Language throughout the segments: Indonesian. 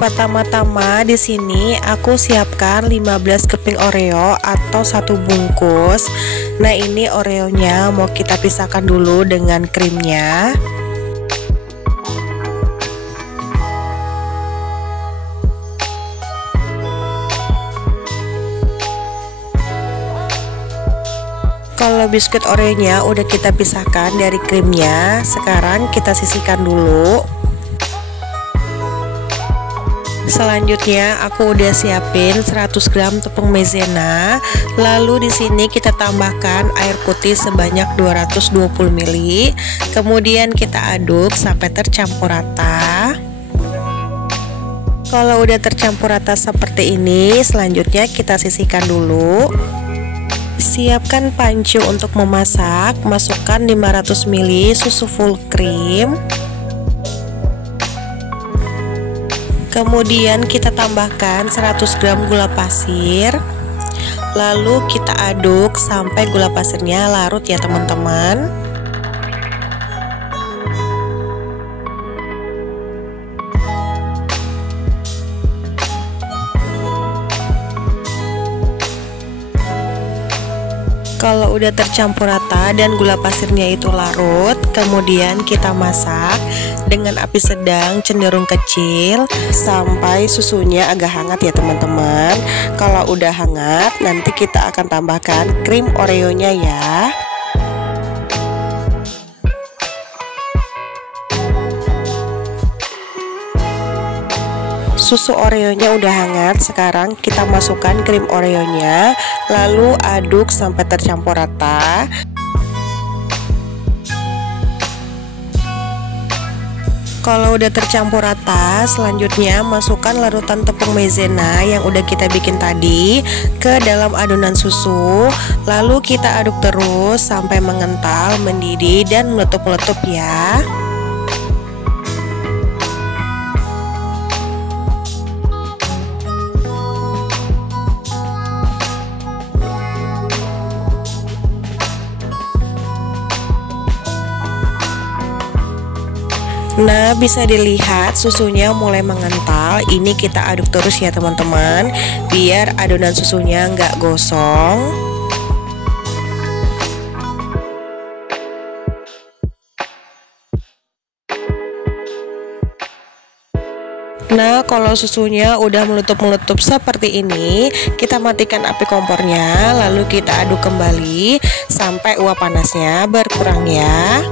Pertama-tama di sini aku siapkan 15 keping Oreo atau satu bungkus. Nah, ini Oreonya mau kita pisahkan dulu dengan krimnya. Kalau biskuit Oreonya udah kita pisahkan dari krimnya, sekarang kita sisihkan dulu. Selanjutnya aku udah siapin 100 gram tepung maizena. Lalu di sini kita tambahkan air putih sebanyak 220 ml. Kemudian kita aduk sampai tercampur rata. Kalau udah tercampur rata seperti ini, selanjutnya kita sisihkan dulu. Siapkan panci untuk memasak. Masukkan 500 ml susu full cream. Kemudian kita tambahkan 100 gram gula pasir. Lalu kita aduk sampai gula pasirnya larut ya teman-teman. Kalau udah tercampur rata dan gula pasirnya itu larut, kemudian kita masak dengan api sedang cenderung kecil sampai susunya agak hangat ya teman-teman. Kalau udah hangat, nanti kita akan tambahkan krim Oreonya ya. Susu Oreonya udah hangat, sekarang kita masukkan krim Oreonya, lalu aduk sampai tercampur rata. Kalau udah tercampur rata, selanjutnya masukkan larutan tepung maizena yang udah kita bikin tadi ke dalam adonan susu. Lalu kita aduk terus sampai mengental, mendidih, dan meletup-meletup ya. Nah, bisa dilihat susunya mulai mengental. Ini kita aduk terus ya teman-teman, biar adonan susunya nggak gosong. Nah, kalau susunya udah meletup-meletup seperti ini, kita matikan api kompornya, lalu kita aduk kembali sampai uap panasnya berkurang ya.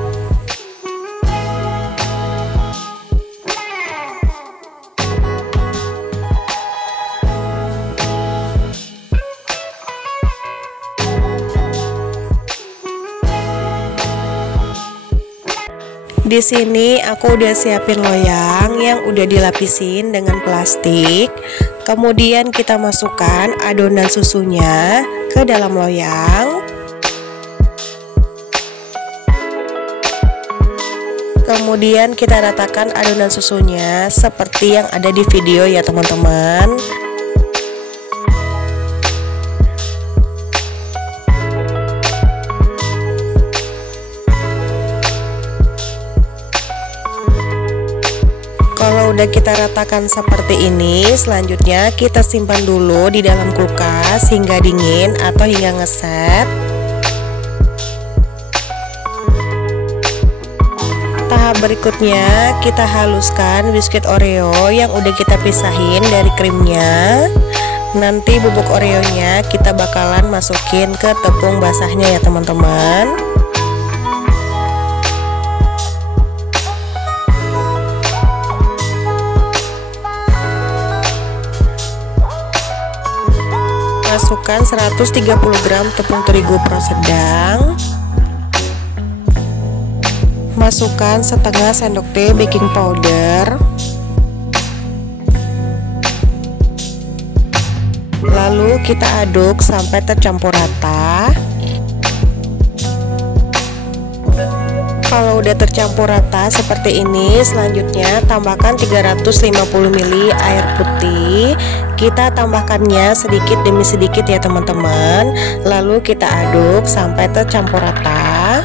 Di sini aku udah siapin loyang yang udah dilapisin dengan plastik. Kemudian kita masukkan adonan susunya ke dalam loyang. Kemudian kita ratakan adonan susunya seperti yang ada di video ya teman-teman. Kalau udah kita ratakan seperti ini, selanjutnya kita simpan dulu di dalam kulkas hingga dingin atau hingga ngeset. Tahap berikutnya kita haluskan biskuit Oreo yang udah kita pisahin dari krimnya. Nanti bubuk Oreonya kita bakalan masukin ke tepung basahnya ya teman-teman. Masukkan 130 gram tepung terigu pro sedang. Masukkan setengah sendok teh baking powder. Lalu kita aduk sampai tercampur rata. Kalau udah tercampur rata seperti ini, selanjutnya tambahkan 350 ml air putih. Kita tambahkannya sedikit demi sedikit ya teman-teman. Lalu kita aduk sampai tercampur rata.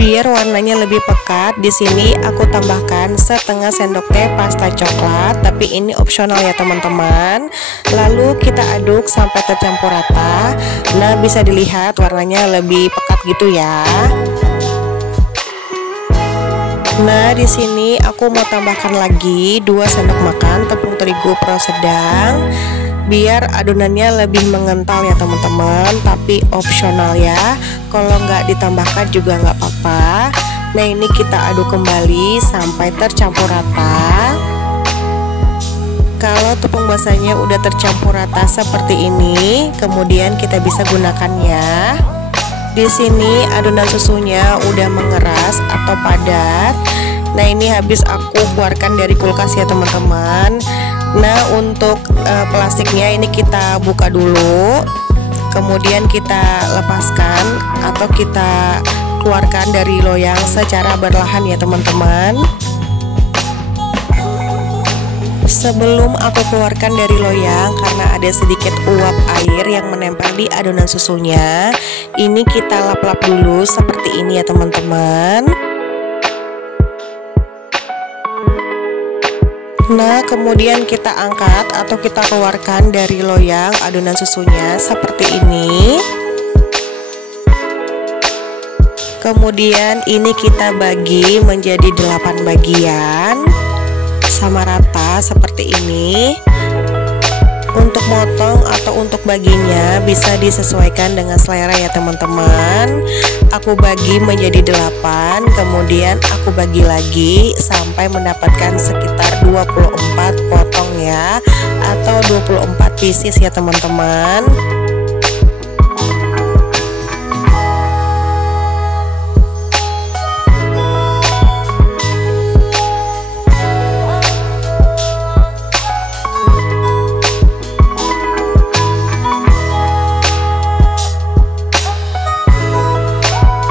Biar warnanya lebih pekat, di sini aku tambahkan setengah sendok teh pasta coklat, tapi ini opsional ya teman-teman. Lalu kita aduk sampai tercampur rata. Nah, bisa dilihat warnanya lebih pekat gitu ya. Nah, di sini aku mau tambahkan lagi 2 sendok makan tepung terigu pro sedang, biar adonannya lebih mengental ya teman-teman, tapi opsional ya. Kalau nggak ditambahkan juga nggak apa-apa. Nah, ini kita aduk kembali sampai tercampur rata. Kalau tepung basahnya udah tercampur rata seperti ini, kemudian kita bisa gunakan ya. Di sini adonan susunya udah mengeras atau padat. Nah, ini habis aku keluarkan dari kulkas ya teman-teman. Nah, untuk plastiknya ini kita buka dulu, kemudian kita lepaskan atau kita keluarkan dari loyang secara perlahan ya teman-teman. Sebelum aku keluarkan dari loyang, karena ada sedikit uap air yang menempel di adonan susunya, ini kita lap-lap dulu seperti ini ya teman-teman. Nah, kemudian kita angkat atau kita keluarkan dari loyang adonan susunya seperti ini. Kemudian ini kita bagi menjadi 8 bagian sama rata seperti ini. Untuk motong atau untuk baginya bisa disesuaikan dengan selera ya teman-teman. Aku bagi menjadi 8, kemudian aku bagi lagi sampai mendapatkan sekitar 24 potong ya, atau 24 pieces ya teman-teman.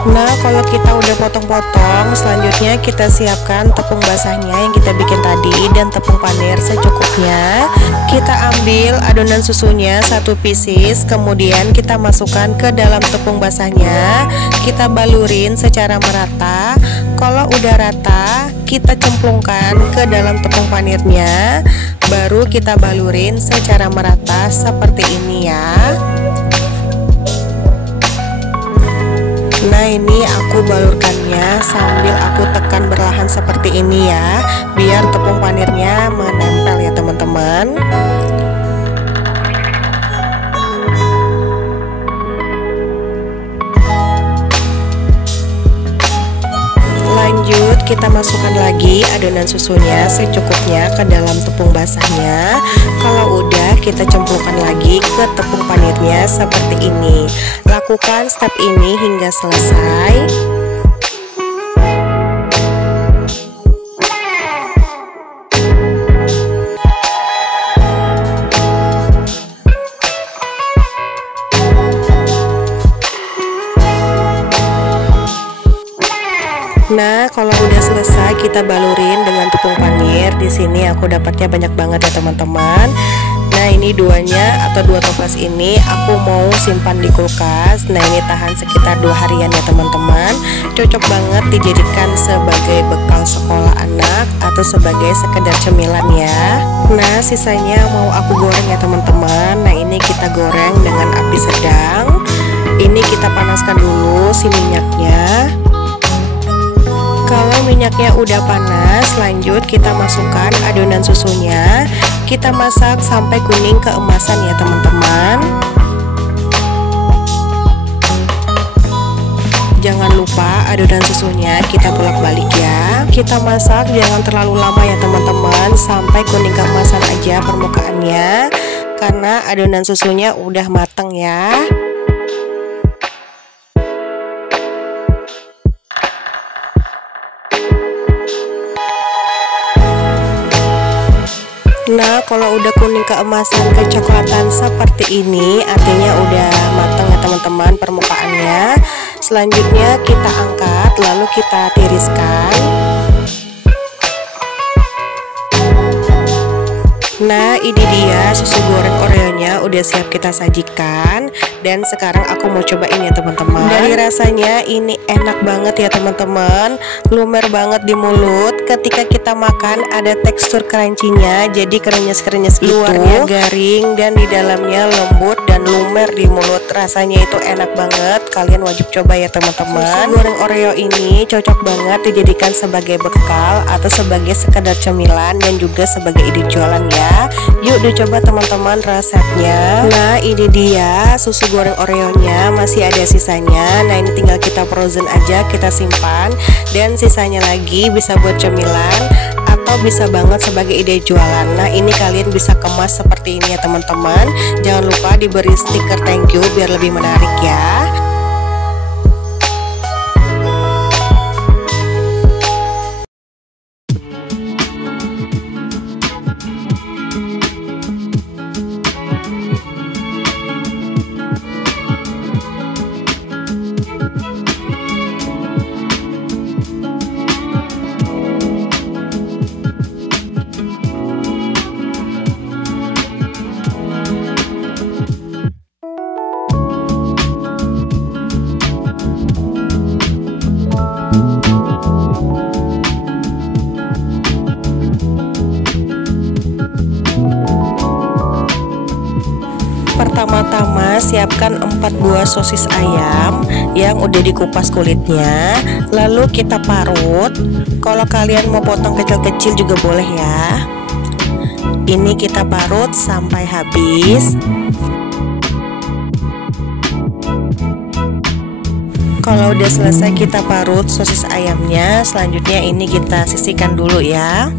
Nah, kalau kita udah potong-potong, selanjutnya kita siapkan tepung basahnya yang kita bikin tadi dan tepung panir secukupnya. Kita ambil adonan susunya 1 pieces, kemudian kita masukkan ke dalam tepung basahnya. Kita balurin secara merata. Kalau udah rata, kita cemplungkan ke dalam tepung panirnya. Baru kita balurin secara merata seperti ini ya. Nah, ini aku balurkannya sambil aku tekan perlahan seperti ini ya, biar tepung panirnya menempel ya teman-teman. Lanjut kita masukkan lagi adonan susunya secukupnya ke dalam tepung basahnya. Kalau udah, kita cemplungkan lagi ke tepung panirnya seperti ini. Lakukan step ini hingga selesai. Nah, kalau udah selesai kita balurin dengan tepung panir. Di sini aku dapatnya banyak banget ya teman-teman. Nah, ini duanya atau 2 toples ini aku mau simpan di kulkas. Nah, ini tahan sekitar 2 harian ya teman-teman. Cocok banget dijadikan sebagai bekal sekolah anak atau sebagai sekedar cemilan ya. Nah, sisanya mau aku goreng ya teman-teman. Nah, ini kita goreng dengan api sedang. Ini kita panaskan dulu si minyaknya. Kalau minyaknya udah panas, lanjut kita masukkan adonan susunya. Kita masak sampai kuning keemasan ya teman-teman. Jangan lupa adonan susunya kita bolak-balik ya. Kita masak jangan terlalu lama ya teman-teman, sampai kuning keemasan aja permukaannya, karena adonan susunya udah mateng ya. Nah, kalau udah kuning keemasan kecoklatan seperti ini, artinya udah matang ya teman-teman permukaannya. Selanjutnya kita angkat, lalu kita tiriskan. Nah, ini dia susu goreng Oreonya udah siap kita sajikan. Dan sekarang aku mau cobain ya teman-teman. Dari rasanya ini enak banget ya teman-teman, lumer banget di mulut. Ketika kita makan ada tekstur crunchy-nya, jadi krenyes-krenyes gitu. Luarnya garing dan di dalamnya lembut dan lumer di mulut. Rasanya itu enak banget, kalian wajib coba ya teman-teman. Susu goreng Oreo ini cocok banget dijadikan sebagai bekal atau sebagai sekedar cemilan dan juga sebagai ide jualan ya. Yuk dicoba teman-teman resepnya. Nah, ini dia susu goreng Oreonya, masih ada sisanya. Nah, ini tinggal kita frozen aja, kita simpan, dan sisanya lagi bisa buat cemilan atau bisa banget sebagai ide jualan. Nah, ini kalian bisa kemas seperti ini ya teman-teman. Jangan lupa diberi stiker thank you biar lebih menarik ya. Pertama-tama siapkan 4 buah sosis ayam yang udah dikupas kulitnya, lalu kita parut. Kalau kalian mau potong kecil-kecil juga boleh ya. Ini kita parut sampai habis. Kalau udah selesai kita parut sosis ayamnya, selanjutnya ini kita sisihkan dulu ya.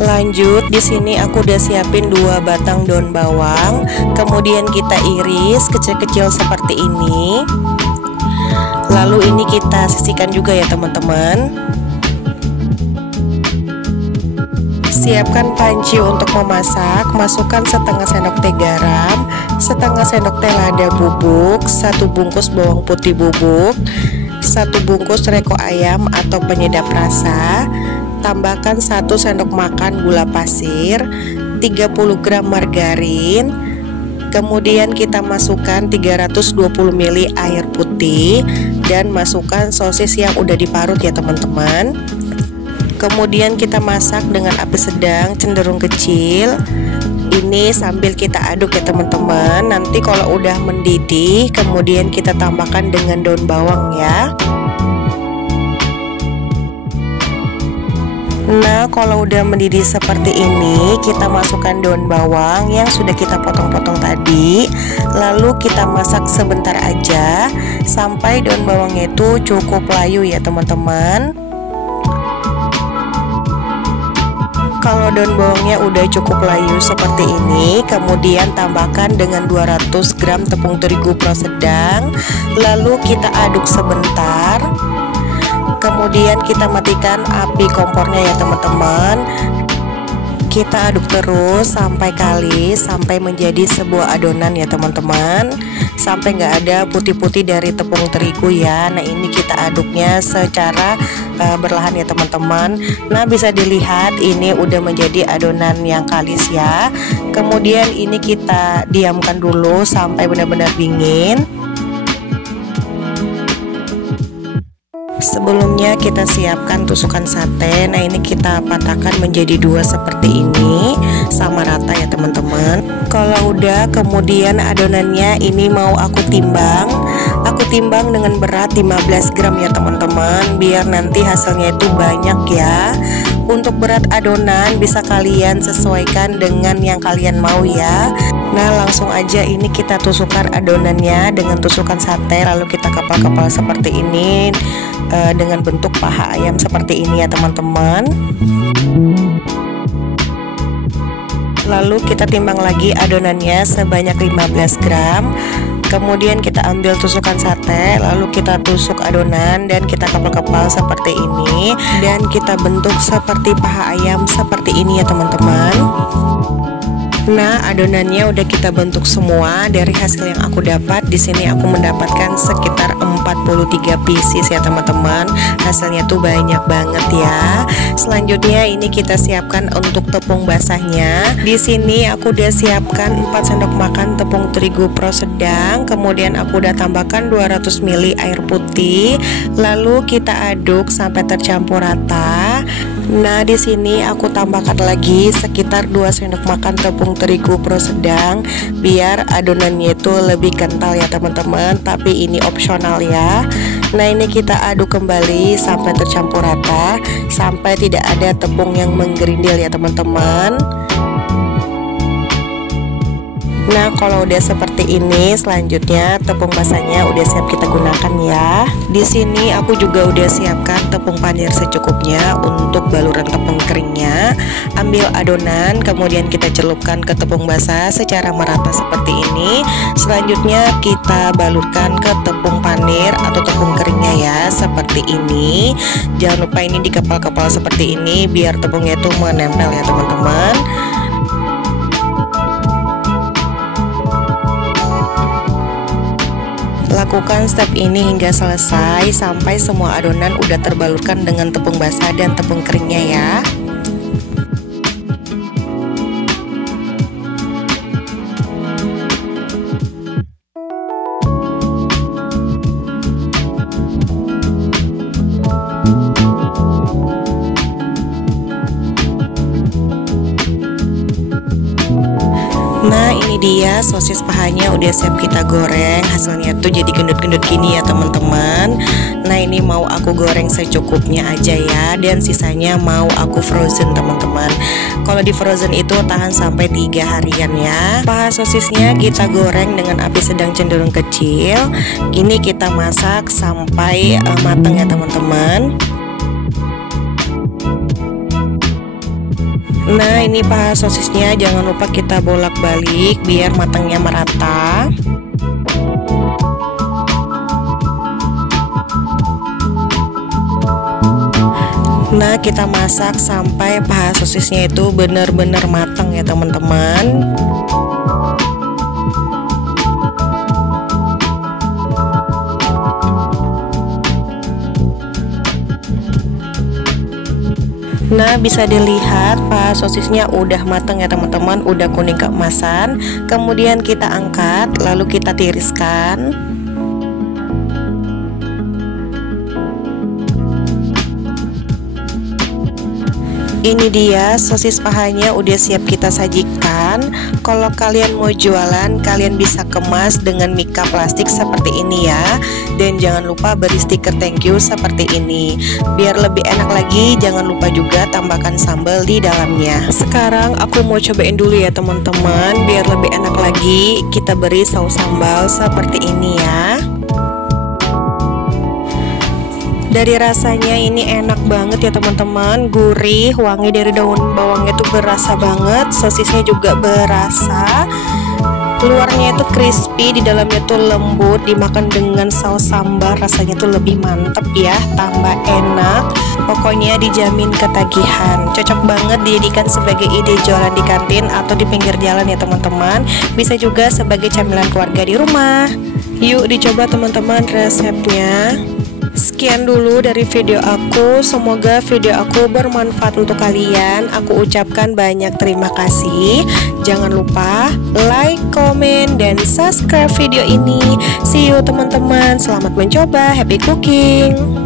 Lanjut, di sini aku udah siapin 2 batang daun bawang, kemudian kita iris kecil-kecil seperti ini. Lalu ini kita sisihkan juga ya teman-teman. Siapkan panci untuk memasak, masukkan setengah sendok teh garam, setengah sendok teh lada bubuk, 1 bungkus bawang putih bubuk, 1 bungkus reko ayam atau penyedap rasa. Tambahkan 1 sendok makan gula pasir, 30 gram margarin. Kemudian kita masukkan 320 ml air putih dan masukkan sosis yang udah diparut ya teman-teman. Kemudian kita masak dengan api sedang cenderung kecil. Ini sambil kita aduk ya teman-teman. Nanti kalau udah mendidih, kemudian kita tambahkan dengan daun bawang ya. Nah, kalau udah mendidih seperti ini, kita masukkan daun bawang yang sudah kita potong-potong tadi. Lalu kita masak sebentar aja sampai daun bawangnya itu cukup layu ya teman-teman. Kalau daun bawangnya udah cukup layu seperti ini, kemudian tambahkan dengan 200 gram tepung terigu pro sedang. Lalu kita aduk sebentar. Kemudian kita matikan api kompornya ya teman-teman. Kita aduk terus sampai menjadi sebuah adonan ya teman-teman, sampai nggak ada putih-putih dari tepung terigu ya. Nah, ini kita aduknya secara berlahan ya teman-teman. Nah, bisa dilihat ini udah menjadi adonan yang kalis ya. Kemudian ini kita diamkan dulu sampai benar-benar dingin. Sebelumnya kita siapkan tusukan sate. Nah, ini kita patahkan menjadi 2 seperti ini, sama rata ya teman-teman. Kalau udah, kemudian adonannya ini mau aku timbang. Aku timbang dengan berat 15 gram ya teman-teman, biar nanti hasilnya itu banyak ya. Untuk berat adonan bisa kalian sesuaikan dengan yang kalian mau ya. Nah, langsung aja ini kita tusukkan adonannya dengan tusukan sate, lalu kita kepal-kepal seperti ini dengan bentuk paha ayam seperti ini ya teman-teman. Lalu kita timbang lagi adonannya sebanyak 15 gram. Kemudian kita ambil tusukan sate, lalu kita tusuk adonan dan kita kepal-kepal seperti ini, dan kita bentuk seperti paha ayam seperti ini ya teman-teman. Nah, adonannya udah kita bentuk semua. Dari hasil yang aku dapat di sini, aku mendapatkan sekitar 40 33 pieces ya teman-teman. Hasilnya tuh banyak banget ya. Selanjutnya ini kita siapkan untuk tepung basahnya. Di sini aku udah siapkan 4 sendok makan tepung terigu pro sedang. Kemudian aku udah tambahkan 200 ml air putih. Lalu kita aduk sampai tercampur rata. Nah, di sini aku tambahkan lagi sekitar 2 sendok makan tepung terigu pro sedang biar adonannya itu lebih kental ya teman-teman, tapi ini opsional ya. Nah, ini kita aduk kembali sampai tercampur rata, sampai tidak ada tepung yang menggerindil ya teman-teman. Nah, kalau udah seperti ini, selanjutnya tepung basahnya udah siap kita gunakan ya. Di sini aku juga udah siapkan tepung panir secukupnya untuk baluran tepung keringnya. Ambil adonan, kemudian kita celupkan ke tepung basah secara merata seperti ini. Selanjutnya kita balurkan ke tepung panir atau tepung keringnya ya, seperti ini. Jangan lupa ini dikepal-kepal seperti ini biar tepungnya itu menempel ya teman-teman. Lakukan step ini hingga selesai sampai semua adonan udah terbalurkan dengan tepung basah dan tepung keringnya ya. Nah, ini dia sosis pahanya udah siap kita goreng. Hasilnya tuh jadi gendut-gendut gini ya teman-teman. Nah, ini mau aku goreng secukupnya aja ya, dan sisanya mau aku frozen teman-teman. Kalau di frozen itu tahan sampai 3 harian ya. Paha sosisnya kita goreng dengan api sedang cenderung kecil. Ini kita masak sampai matang ya teman-teman. Nah, ini paha sosisnya jangan lupa kita bolak-balik biar matangnya merata. Nah, kita masak sampai paha sosisnya itu benar-benar matang ya teman-teman. Nah, bisa dilihat paha sosisnya udah matang ya teman-teman, udah kuning keemasan. Kemudian kita angkat, lalu kita tiriskan. Ini dia sosis pahanya udah siap kita sajikan. Kalau kalian mau jualan, kalian bisa kemas dengan mika plastik seperti ini ya. Dan jangan lupa beri stiker thank you seperti ini. Biar lebih enak lagi, jangan lupa juga tambahkan sambal di dalamnya. Sekarang aku mau cobain dulu ya teman-teman. Biar lebih enak lagi, kita beri saus sambal seperti ini ya. Dari rasanya ini enak banget ya teman-teman, gurih, wangi dari daun bawangnya tuh berasa banget, sosisnya juga berasa. Luarnya itu crispy, di dalamnya tuh lembut, dimakan dengan saus sambal rasanya tuh lebih mantep ya, tambah enak. Pokoknya dijamin ketagihan. Cocok banget dijadikan sebagai ide jualan di kantin atau di pinggir jalan ya teman-teman. Bisa juga sebagai camilan keluarga di rumah. Yuk dicoba teman-teman resepnya. Sekian dulu dari video aku. Semoga video aku bermanfaat untuk kalian. Aku ucapkan banyak terima kasih. Jangan lupa like, komen, dan subscribe video ini. See you teman-teman. Selamat mencoba. Happy cooking.